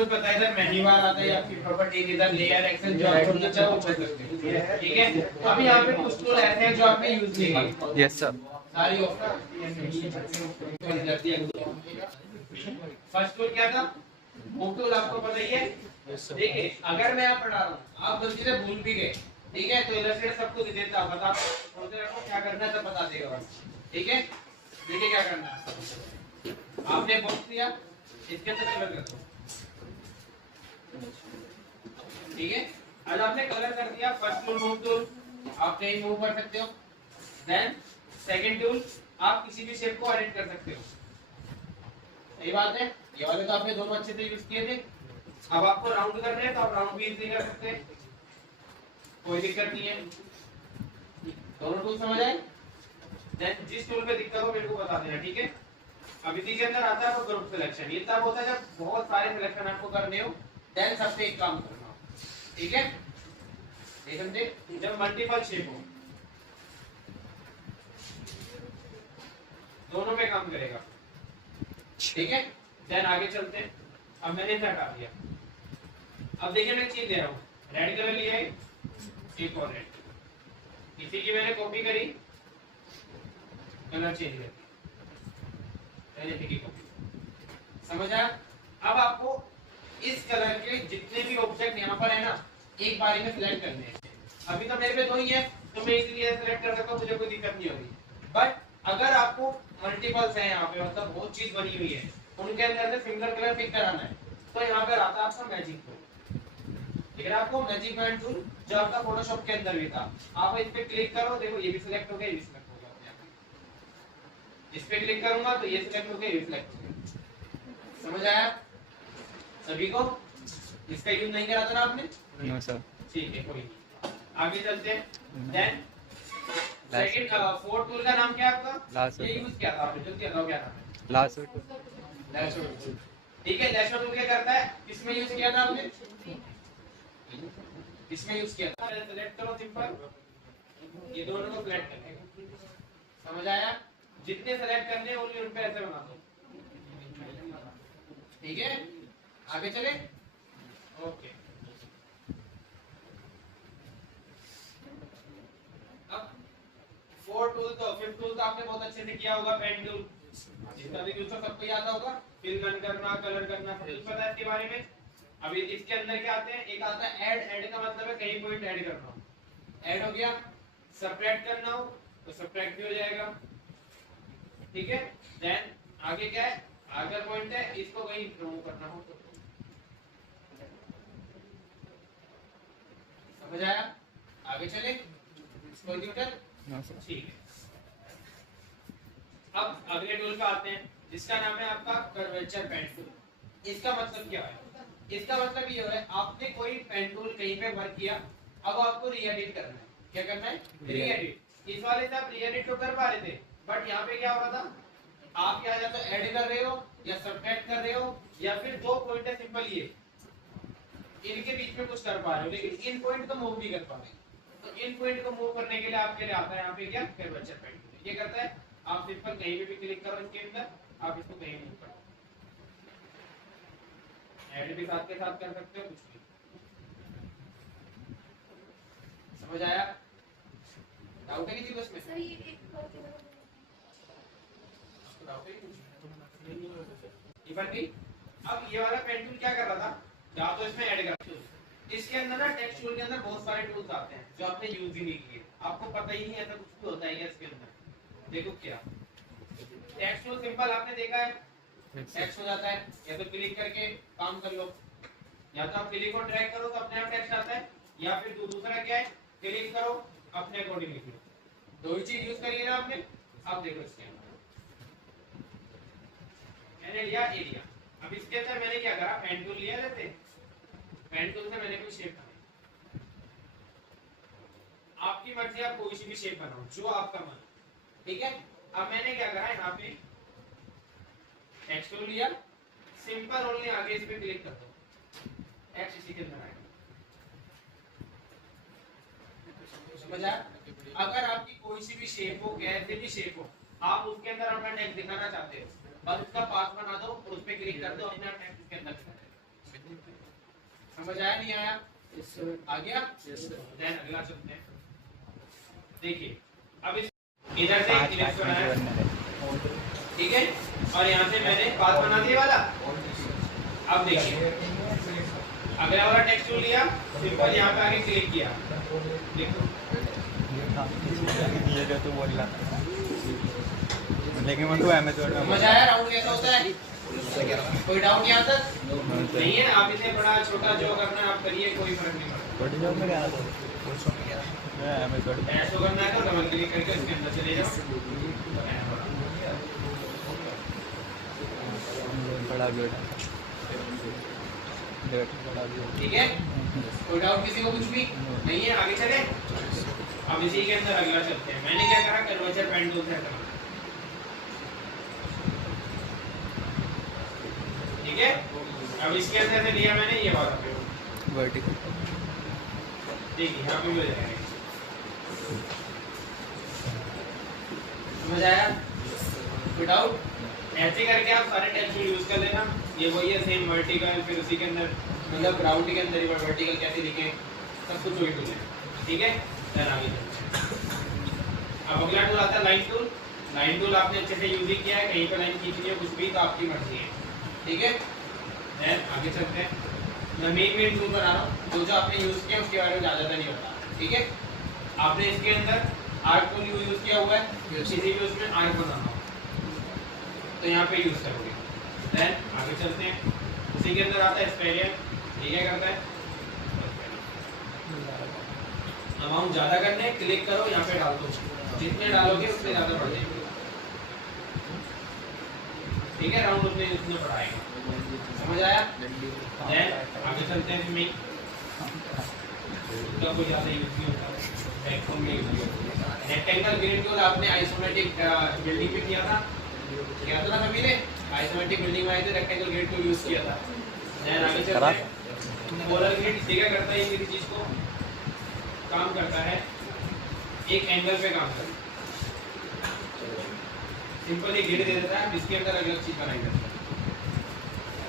कुछ पता है इधर मेन्यू बार आता है या फिर प्रॉपर्टी इधर लेयर एक्सेल जो आप छोड़ना चाहो वो कर सकते हैं, ठीक है। अभी यहाँ पे कुछ टूल ऐसे हैं जो आपने यूज किए। Yes sir. सारी फर्स्ट टूल क्या था, मूव टूल आपको पता ही है। देखिए अगर मैं यहाँ पढ़ा रहा हूँ, आप गलती से भूल भी गए, ठीक है, तो इलस्ट्रेटर सब कुछ देता है, बता बोलते रहो क्या करना है, सब बता देगा, ठीक है। देखिए क्या करना है, आपने बॉक्स लिया, इसके अंदर कलर कर दो, ठीक है। आज आपने कलर कर दिया, फर्स्ट टूल मूव टूल आप कहीं मूव कर सकते हो। देन सेकंड टूल आप किसी भी शेप को एडिट कर सकते हो, सही बात है। ये वाले तो आपने दोनों अच्छे से यूज किए थे। अब आपको राउंड करना है तो आप राउंड भी इजीली कर सकते हैं, कोई दिक्कत नहीं है। दोनों टूल समझ आए। देन जिस टूल पे दिक्कत हो मेरे को बता देना, ठीक है। अब इसी के अंदर आता है आपको ग्रुप सिलेक्शन। ये तब होता है जब बहुत सारे सिलेक्शन आपको करने हो, देन सबसे एक काम करना हो, ठीक है। समझे, जब मल्टीपल शेप हो दोनों पे काम करेगा, ठीक है। देन आगे चलते हैं। अब मैंने इसे हटा दिया। अब देखिए मैं एक चीज दे रहा हूँ, रेड कलर लिया है, एक और रेड, इसी की मैंने कॉपी करी, कलर चेंज कर दिया, समझ आया। अब आपको इस कलर के जितने भी ऑब्जेक्ट यहाँ पर है ना, एक बारी में सिलेक्ट करने हैं। अभी तो मेरे पे दो ही है, तो मैं इजीली सिलेक्ट कर सकता हूँ, मुझे कोई दिक्कत नहीं होगी। बट अगर आपको मल्टीपल्स है यहाँ पे, मतलब बहुत चीज बनी हुई है, उनके अंदर से सिंगल कलर पिक कराना है, तो यहाँ पे आता है आपका मैजिक टूल। लेकिन आपको मैजिक पॉइंट टूल जो आपका फोटोशॉप के अंदर भी था, आप इस पे क्लिक करो, देखो ये भी सिलेक्ट हो गया, ये भी सिलेक्ट हो गया अपने आप। इस पे क्लिक करूंगा तो ये सिलेक्ट हो गया, ये सिलेक्ट हो गया। समझ आया सभी को? इसका यूज नहीं करा था ना आपने? No sir. ठीक है, कोई नहीं, आगे चलते हैं। देन सेकंड फोर्थ टूल का नाम क्या है आपका? ये यूज किया था आपने, जो किया था क्या नाम है? लासो टूल, ठीक है। लैशो टूल क्या करता है, किसमें यूज किया था आपने? इसमें यूज किया था। सेलेक्ट करो सिंपल, ये दोनों को सिलेक्ट करने, समझ आया। जितने सेलेक्ट करने हैं उन पे ऐसे बना दो, ठीक है। आगे चले, ओके। अब फोर्थ टूल तो फिफ्थ टूल तो आपने बहुत अच्छे से किया होगा, पेन टूल, जिसका भी यूज सबको याद होगा। फिल गन करना, कलर करना, सब कुछ पता है इसके बारे में। अभी इसके अंदर क्या आते हैं, एक आता है ऐड। ऐड का मतलब है कहीं पॉइंट ऐड करना हो, ऐड हो गया। सबट्रैक्ट करना हो तो सबट्रैक्ट भी हो जाएगा, ठीक है। देन आगे क्या है, अगर पॉइंट है इसको कहीं रिमूव करना हो तो, समझ आया। आगे चले, कोई दिक्कत? ठीक है। अब अगले टूल पे आते हैं, जिसका नाम है आपका कर्वेचर पेन टूल। इसका मतलब क्या है? इसका मतलब ये है, आपने कोई पेन टूल कहीं पे वर्क किया, अब आपको री एडिट करना है। क्या करना है? री एडिट। इस वाले से आप री एडिट तो कर पा रहे थे, बट यहाँ पे क्या हो रहा था, आप यहाँ या तो ऐड कर रहे हो या सब्ट्रैक्ट कर रहे हो, या फिर दो पॉइंट है सिंपल ये, इनके बीच में कुछ कर पा रहे हो, लेकिन इन पॉइंट को मूव नहीं कर पा रहे। तो इन पॉइंट को मूव करने के लिए आपके लिए आता है यहाँ पे क्या, कर्वेचर पेन टूल। ये करता है, आप सिंपल कहीं भी क्लिक करो इसके अंदर, आप इसको कहीं मूव करो, ऐड भी साथ के साथ कर सकते हो, कुछ भी। समझ आया? डाउट है किसी को इसमें? सर ये एक डाउट है इवन भी। अब ये वाला पेन टूल क्या कर रहा था, या तो इसमें ऐड कर, इसके अंदर ना टेक्स्ट टूल के अंदर बहुत सारे टूल्स आते हैं जो आपने यूज ही नहीं किए, आपको पता ही नहीं ऐसा कुछ भी होता है क्या इसके अंदर। देखो क्या टेक्स्ट टूल सिंपल आपने देखा है, टेक्स्ट हो जाता है, या तो क्लिक करके काम कर लो, या तो आप क्लिक और ड्रैग करो तो अपने आप टेक्स्ट आता है, या फिर दूसरा क्या है, क्लिक करो अपने अकॉर्डिंग लिख लो। दो ही चीज यूज करिए ना आपने। अब देखो इसके अंदर मैंने लिया एरिया। अब इसके अंदर मैंने क्या करा, पेन टूल लिया, जैसे पेन टूल से मैंने कोई शेप बनाई, आपकी मर्जी, आप कोई सी भी शेप बनाओ जो आपका मन, ठीक है। अब मैंने क्या करा, यहाँ पे टेक्स्ट टूल लिया, सिंपल ओनली आगे इस पे क्लिक कर दो, टेक्स्ट इसी के अंदर आएगा। समझा? अगर आपकी कोई सी भी शेप हो, कैसे भी शेप हो, आप उसके अंदर अपना टेक्स्ट दिखाना चाहते हो, बस उसका पाथ बना दो और उस पे क्लिक कर दो, अपना टेक्स्ट उसके अंदर दिखा देगा। समझ आया नहीं आया? Yes sir. आ गया? Yes sir. देन अगला चलते हैं। देखिए अब इस इधर से इलेक्ट्रिक बनाया, ठीक है, और यहाँ से मैंने पाथ बना दिया वाला। अब देखिए अगला वाला टेक्स्ट टूल लिया, सिंपल यहाँ पे आके क्लिक किया, देखो ये जो तू बोल रहा लेकिन वो तो अमेज़न में समझ आया राउंड कैसा होता है? कोई डाउट यहाँ तक नहीं है? आप इसे बड़ा छोटा जो करना है आप करिए, कोई फर्क नहीं पड़ता। बड़ी जॉब में क्या था मैं अमेज़न ऐसा करना है तो डबल क्लिक करके इसके अंदर चले जाओ। बड़ा गेट बड़ा गेट ठीक है, कोई डाउट किसी को कुछ भी नहीं है? आगे चले। अब इसी के अंदर अगला चलते हैं। मैंने क्या करा, कर्वेचर पेन टूल से हटाना, ठीक है। अब इसके अंदर से लिया मैंने ये वाला वर्टिकल, देखिए यहाँ पे भी हो जाएगा। समझ आया? कोई डाउट? ऐसे करके आप सारे टेक्स्ट टूल यूज कर लेना। ये वही है सेम वर्टिकल, फिर उसी के अंदर मतलब राउंड के अंदर ही वर्टिकल कैसे दिखे, सब कुछ वही टूल है, ठीक है। फिर आगे चलते हैं। अब अगला टूल आता है लाइन टूल। लाइन टूल आपने अच्छे से यूज ही किया है, कहीं पे लाइन खींचनी है कुछ भी तो आपकी मर्जी है, ठीक है। देन आगे चलते हैं। मैं मेन टूल बना रहा हूँ, जो आपने यूज किया उसके बारे में ज़्यादा नहीं होता, ठीक है। आपने इसके अंदर आर्क टूल यूज किया हुआ है, किसी भी उसमें आर्क बनाना हो तो यहाँ पे यूज करोगे। देन आगे चलते हैं। उसी के अंदर आता है स्पेलियर, ये क्या करता है, अमाउंट ज़्यादा करने क्लिक करो, यहाँ पे डाल दो, जितने डालोगे उतने ज़्यादा बढ़ जाएंगे, ठीक है। राउंड उतने उतने बढ़ाएगा। समझ आया? देन आगे चलते हैं। इसमें इसका कोई ज़्यादा यूज नहीं होता, रेक्टेंगल ग्रिड टूल आपने आइसोमेट्रिक बिल्डिंग में किया था ना सभी ने? आइसोमेट्रिक बिल्डिंग में आए थे, रेक्टेंगल ग्रिड टूल यूज किया था। देन आगे चलते हैं। पोलर ग्रिड क्या करता है, ये किसी चीज को काम करता है, एक एंगल पे काम करता है, सिंपल एक ग्रिड दे देता है, इसके अंदर अलग चीज बनाई जाती है,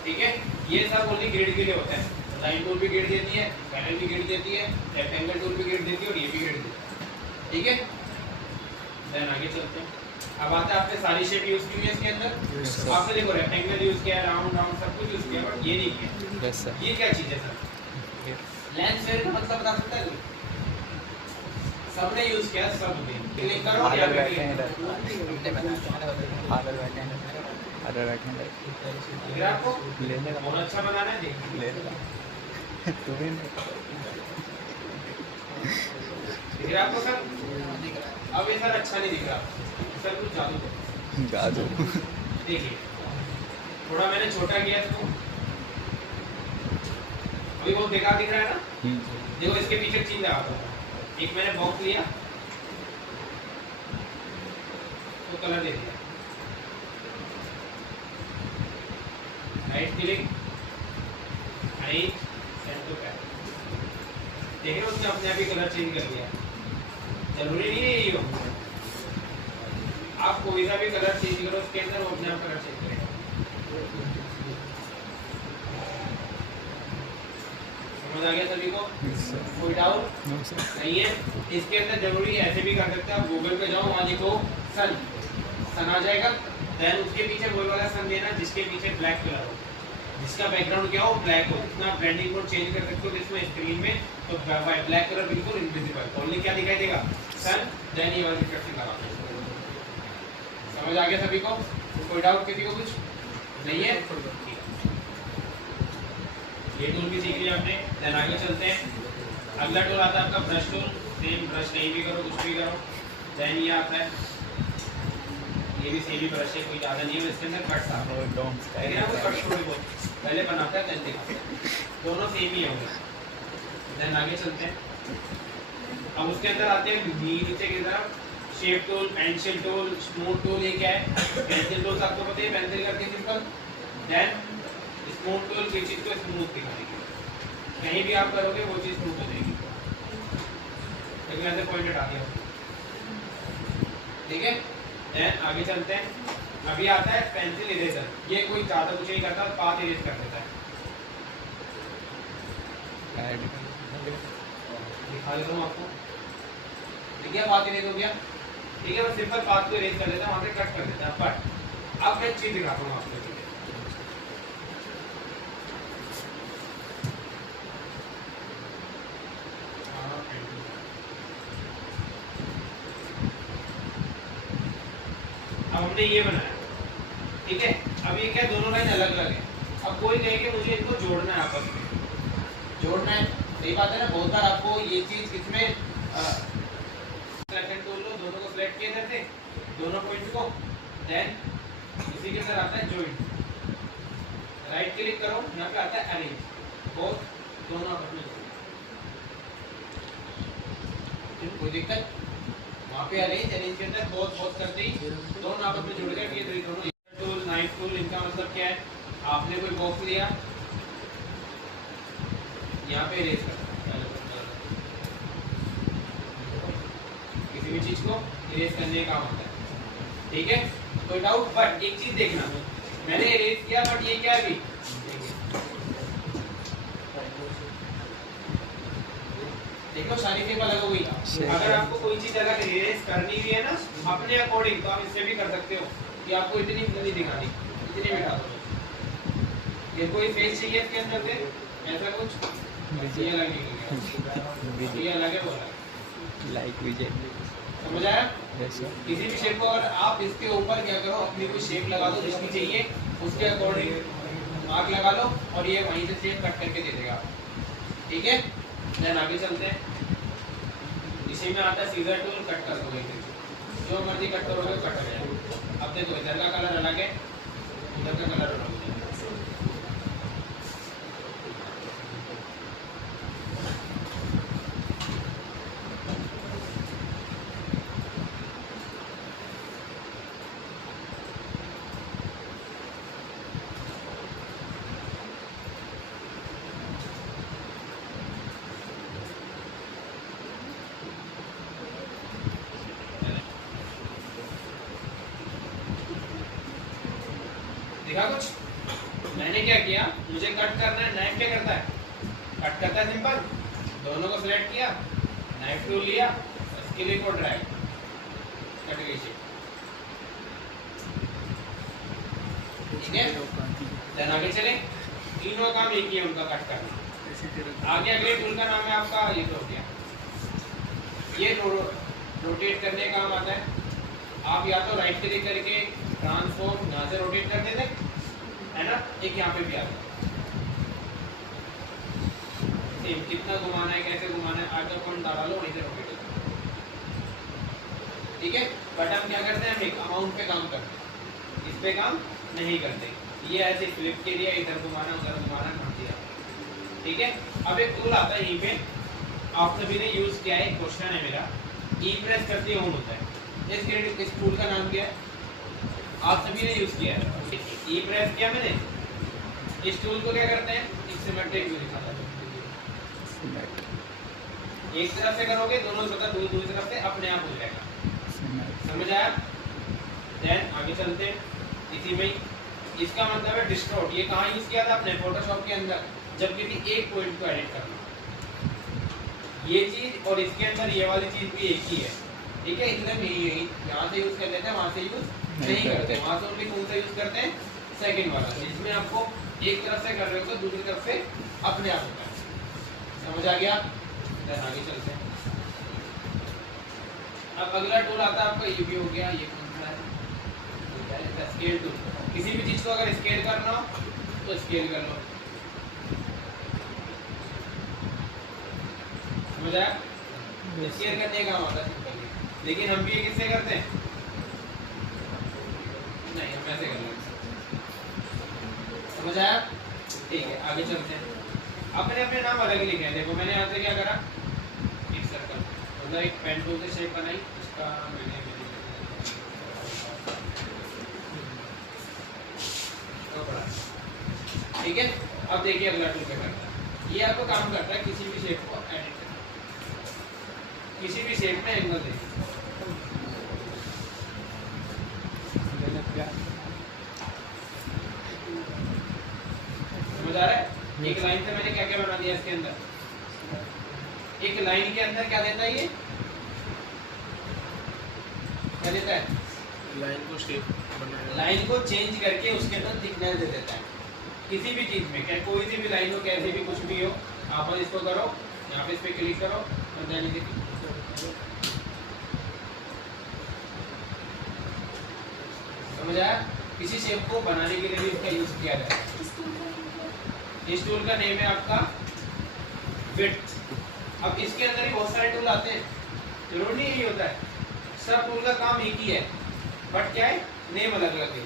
ठीक है। ये सब ओनली ग्रिड के लिए होता है। लाइन टूल भी ग्रिड देती है, पैनल भी ग्रिड देती है, रेक्टेंगल टूल भी ग्रिड देती है और ये भी ग्रिड देती है, ठीक है। देन आगे चलते हैं। अब आता है आपने सारी शेप यूज की हुई है इसके अंदर। आपने देखो रेक्टेंगल यूज किया, राउंड राउंड सब कुछ यूज किया, बट ये नहीं किया। Yes sir. ये क्या चीज है सर? लेंस फेयर का मतलब बता सकता है कोई? सबने यूज किया, सब ने क्लिक करो, आगे या बैठे हैं इधर, आगे बैठे हैं, अरे बैठे हैं दिख रहा है आपको? ले ले बहुत अच्छा बनाना है, देखिए ले ले तू भी नहीं दिख रहा है आपको सर? अब ये सर अच्छा नहीं दिख रहा सर, कुछ जादू जादू देखिए थोड़ा मैंने छोटा किया इसको, अभी बहुत बेकार दिख रहा है ना। देखो इसके पीछे चीज लगा दो, एक मैंने बॉक्स लिया तो कलर दे दिया, right click, height, set to pack, देख रहे हो उसने अपने आप ही कलर चेंज कर दिया। जरूरी नहीं है ये हो, आप कोई सा भी कलर चेंज करो उसके अंदर, वो अपने आप कलर चेंज करेगा। समझ आ गया सभी को? कोई डाउट नहीं है? इसके अंदर जरूरी ऐसे भी कर सकते हैं, आप गूगल पे जाओ, वहाँ लिखो सन, सन आ जाएगा। देन उसके पीछे वही वाला सन देना जिसके पीछे ब्लैक कलर हो, जिसका बैकग्राउंड क्या हो, ब्लैक हो। इतना ब्लेंडिंग मोड चेंज कर सकते हो इसमें स्क्रीन में, तो ब्लैक कलर बिल्कुल इनविजिबल, ओनली क्या दिखाई देगा, सन। देन ये वाली इफेक्ट लगा दो। समझ आ गया सभी को? कोई डाउट किसी को कुछ नहीं है? ये टूल भी सीख लिया आपने। देन आगे चलते हैं। अगला टूल आता है आपका ब्रश टूल। सेम ब्रश कहीं भी करो, कुछ भी करो। देन ये आता है, ये भी सेम ही ब्रश है, कोई ज़्यादा नहीं है, इसके अंदर कट्स आते हैं, लेकिन आपको कट्स थोड़े बहुत पहले बनाता है देन दिखाते हैं, दोनों सेम ही होंगे। देन आगे चलते हैं। अब उसके अंदर आते हैं नीचे की तरफ, shape tool, pencil tool, smooth tool. ये क्या है? पेंसिल टूल आपको पता है, पेंसिल करके सिंपल। देन स्मूथ टूल किसी चीज को स्मूथ दिखाएगी, कहीं भी आप करोगे वो चीज स्मूथ हो जाएगी, लेकिन ऐसे पॉइंट हटा दिया, ठीक है। देन आगे चलते हैं। अभी आता है पेंसिल इरेजर। ये कोई ज्यादा कुछ नहीं करता, पाथ इरेज कर देता है, ऐड दिखा देता हूँ आपको। ठीक है, पाथ इरेज हो गया। ठीक है, मैं सिंपल पाथ को इरेज कर देता हूँ, वहाँ से कट कर देता हूँ। बट अब मैं एक चीज दिखाता हूँ आपको। अब हमने ये बनाया, ठीक है। अब ये क्या, दोनों लाइन अलग अलग है। अब कोई कहे कि मुझे इनको जोड़ना है, आपस में जोड़ना है, सही बात है ना। बहुत बार आपको ये चीज किसमें सिलेक्शन टूल लो, दोनों को सिलेक्ट किया इधर से, दोनों पॉइंट को, देन इसी के अंदर आता है जॉइंट, राइट क्लिक करो, यहाँ पे आता है अरेंज, बोथ दोनों आपस में कोई दिक्कत वहाँ पे अरेंज, अरेंज के अंदर बोथ बोथ करते ही दोनों आपस में जुड़ गए। ये दोनों टूल, नाइफ टूल, इनका मतलब क्या है, आपने कोई बॉक्स लिया, यहाँ पे इरेज करना, किसी भी चीज को इरेज करने का काम होता है। ठीक है, कोई डाउट? बट एक चीज देखना, मैंने इरेज किया बट ये क्या है अभी, देखो सारी टेप अलग हो गई। अगर आपको कोई चीज अलग इरेज करनी भी है ना अपने अकॉर्डिंग, तो आप इससे भी कर सकते हो कि आपको इतनी नहीं दिखानी, इतनी बिठा दो। ये कोई फेस चाहिए इसके अंदर से, ऐसा कुछ ये अलग नहीं, ये अलग है, वो अलग, लाइक विजय समझ आया? जैसे किसी भी शेप को अगर आप इसके ऊपर क्या करो, अपनी कोई शेप लगा दो जिसकी चाहिए, उसके अकॉर्डिंग मार्क लगा लो और ये वहीं से शेप कट करके दे देगा। ठीक है, देन आगे चलते हैं। इसी में आता है सीजर टूल, कट कर दोगे, जो मर्जी कट करोगे कट हो जाएगा। अब देखो इधर का कलर अलग है, उधर का कलर अलग है। देखा कुछ? मैंने क्या किया, मुझे कट करना है, नाइफ क्या करता है, कट करता है सिंपल, दोनों को सिलेक्ट किया, नाइफ टूल लिया, इसके लिए को ड्रैग, कट गई शेप। ठीक है, देन आगे चले, तीनों काम एक ही है उनका, कट करना। आगे अगले टूल का नाम है आपका ये तो हो गया, ये रोटेट करने का काम आता है। आप या तो राइट क्लिक करके ट्रांसफॉर्म यहाँ से रोटेट कर देते है ना, एक यहाँ पे भी आता है सेम, कितना घुमाना है, कैसे घुमाना है, आगे पॉइंट डाला लो, वहीं से रोटेट होता है। ठीक है, बट हम क्या करते हैं, हम एक अमाउंट पे काम करते हैं, इस पे काम नहीं करते। ये ऐसे फ्लिप के लिए इधर घुमाना उधर घुमाना कर दिया। ठीक है, अब एक टूल आता है यहीं पे, आप सभी ने यूज किया है, क्वेश्चन है मेरा, ई प्रेस करते ऑन होता है, इस टूल का नाम क्या है, आप सभी ने यूज किया है, ई प्रेस किया मैंने। इस टूल को क्या करते हैं, एक सिमेट्रिक व्यू दिखाता है, एक तरफ से करोगे दोनों तरफ, दूसरी तरफ से अपने आप हो जाएगा। समझ आया? देन आगे चलते हैं, इसी में इसका मतलब है डिस्टॉर्ट। ये कहाँ यूज किया था आपने, फोटोशॉप के अंदर, जब किसी एक पॉइंट को एडिट करना, ये चीज और इसके अंदर ये वाली चीज भी एक ही है। ठीक है, एकदम यही यहाँ से यूज कर लेते हैं, वहाँ से यूज नहीं करते, वहाँ से ओनली कौन सा यूज करते हैं, सेकंड वाला, जिसमें आपको एक तरफ से कर रहे हो तो दूसरी तरफ से अपने आप होता है। समझ आ गया? देन आगे चलते हैं। अब अगला टूल आता है आपका, ये भी हो गया, ये कौन सा है, स्केल टूल। किसी भी चीज को अगर स्केल करना हो तो स्केल कर लो। समझ आया? स्केल करने का काम आता है, लेकिन हम भी ये किससे करते हैं, नहीं हम ऐसे कर लेते। समझ आया? ठीक है, आगे चलते हैं। अपने अपने नाम अलग ही लिखे हैं। देखो मैंने यहाँ से क्या करा, एक सर्कल, मतलब एक पेन टूल से शेप बनाई, इसका मैंने ठीक है। अब देखिए अगला टूल क्या करता है, ये आपको काम करता है किसी भी शेप को एडिट करना, किसी भी शेप में एंगल देखिए। समझ आ रहा है? एक लाइन से मैंने क्या क्या बना दिया इसके अंदर, एक लाइन के अंदर क्या देता है ये, क्या देता है, लाइन को शेप बनाएगा, लाइन को चेंज करके उसके अंदर थिकनेस दे देता है किसी भी चीज में, क्या कोई सी भी लाइन हो, कैसे भी कुछ भी हो, आप इसको करो, यहाँ पे इस पे क्लिक करो और देन समझ आया। किसी शेप को बनाने के लिए भी इसका यूज किया जाता है। इस टूल का नेम है आपका विड्थ। अब इसके अंदर ही बहुत सारे टूल आते हैं, जरूर नहीं यही होता है, सब टूल का काम एक ही है, बट क्या है, नेम अलग अलग है।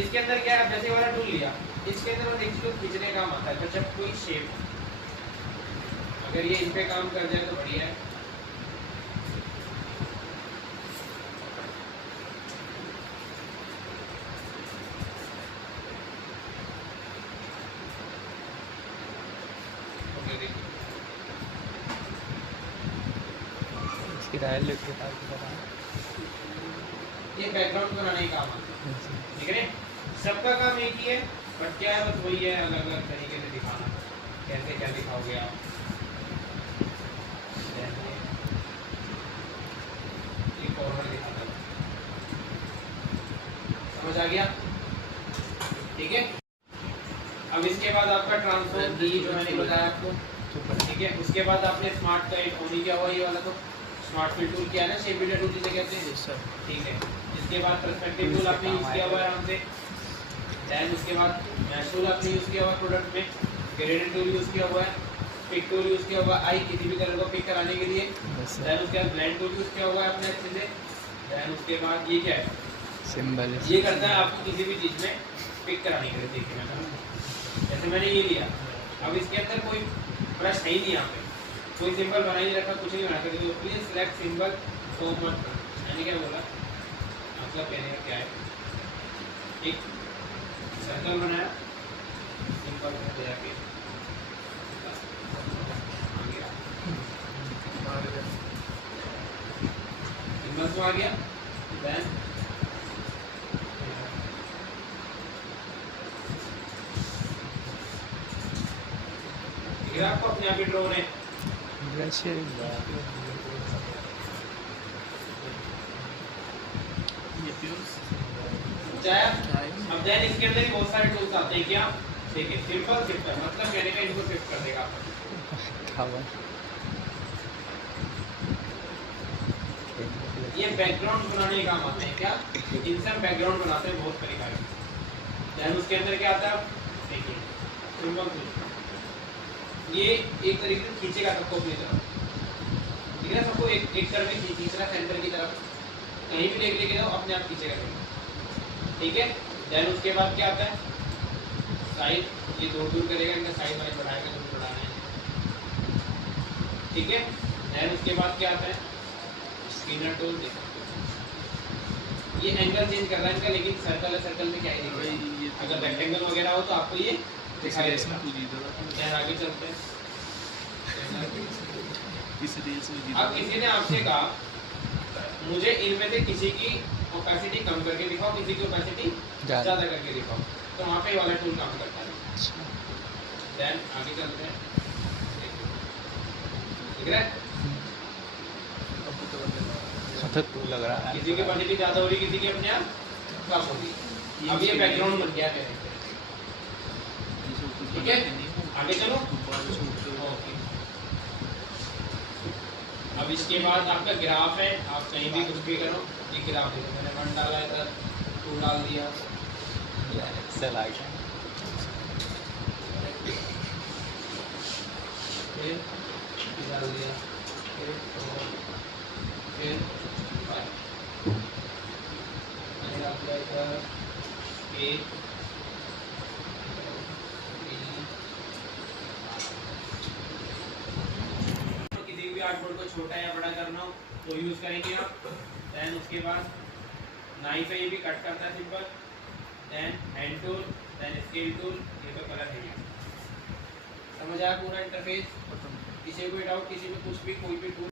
इसके अंदर क्या है, जैसे वाला टूल लिया, इसके अंदर बस एक चीज खींचने का काम आता है, तो जब कोई शेप अगर ये इन पे काम कर जाए तो बढ़िया है। इसकी डायल लुक के साथ बताएं। ये बैकग्राउंड बनाने का काम आता है, ठीक है। सबका काम एक ही है, बट क्या है, बस वही है, अलग अलग तरीके से दिखाना, कैसे क्या दिखाओगे आप। एक फॉरवर्ड दिखाता हूं, समझ आ गया, ठीक है। अब इसके बाद आपका ट्रांसफॉर्म की जो मैंने बताया आपको, ठीक है। उसके बाद आपने स्मार्ट का एक होनी क्या हुआ, ये वाला तो स्मार्ट फिल टूल किया है ना, शेप बिल्डर टूल जिसे कहते हैं, सर ठीक है। इसके बाद पर्सपेक्टिव टूल आपने यूज किया हुआ है आराम से, देन उसके बाद मैश टूल आपने यूज किया हुआ है प्रोडक्ट में, ग्रेडियंट टूल यूज किया हुआ है, पिक टूल यूज किया हुआ है आई किसी भी कलर को पिक कराने के लिए, देन उसके बाद ब्लेंड टूल यूज किया हुआ है अपने अच्छे से, देन उसके बाद ये क्या है, सिंबल, ये करता है आपको किसी भी चीज में पिक कराने के लिए। देखिए मैं जैसे मैंने ये लिया, अब इसके अंदर कोई ब्रश है ही नहीं, यहाँ पे कोई सिंबल बना ही नहीं रखा, कुछ नहीं बना कर, तो प्लीज सिलेक्ट सिंबल तो मत, मैंने क्या बोला, मतलब कहने का क्या है, एक सर्कल बनाया, सिंपल पे जाके सिंबल तो आ गया, देन आपको अपने आप ही ड्रॉ होने समझाया। अब देन इसके अंदर ही बहुत सारे टूल्स आते हैं, क्या देखिए, सिंपल शिफ्टर, मतलब कहने का इनको शिफ्ट कर देगा ये बैकग्राउंड बनाने का काम आते हैं, क्या इनसे हम बैकग्राउंड बनाते हैं बहुत तरीका है। देन उसके अंदर क्या आता है, देखिए सिंपल, ये एक तरीके से खींचेगा सबको अपनी तरफ, ठीक है, सबको एक तरफ ही खींचना, सेंटर की तरफ कहीं भी लेके जाओ अपने आप खींचेगा, ठीक है। देन उसके बाद क्या आता है, साइड, ये दूर दूर करेगा, इनका साइड वाइज बढ़ाएगा, दूर बढ़ाना है, ठीक है। देन उसके बाद क्या आता है, स्पिनर टूल, ये एंगल चेंज कर रहा है इनका, लेकिन सर्कल है, सर्कल में क्या ही दिखेगा, अगर रेक्टेंगल वगैरह हो तो आपको ये दिखाई देगा। आगे चलते हैं, अब किसी ने आपसे कहा मुझे इनमें से किसी की ओपेसिटी कम करके दिखाओ, किसी की ओपेसिटी ज़्यादा करके दिखाओ, तो वहाँ पे वाला टूल काम करता है। देन आगे चलते हैं, ठीक है, लग रहा है किसी की ओपेसिटी ज़्यादा हो रही, किसी की अपने आप कम हो रही। अब ये बैकग्राउंड बन गया है, ठीक है। आगे चलो, ओके। अब इसके बाद आपका ग्राफ है, आप कहीं भी कुछ भी करो, ये ग्राफ देखो, मैंने 1 डाला है, इधर 2 डाल दिया, एक्सेल आ गया, फिर डाल दिया, फिर 5 मैंने डाल दिया इधर 1 आर्टबोर्ड को छोटा या बड़ा करना हो तो यूज करेंगे आप। देन उसके बाद नाइफ है, ये भी कट करता है simple, then hand tool, then scale tool, ये तो कलर है। समझ आया पूरा इंटरफेस? किसी को भी डाउट, किसी को कुछ भी, कोई भी टूल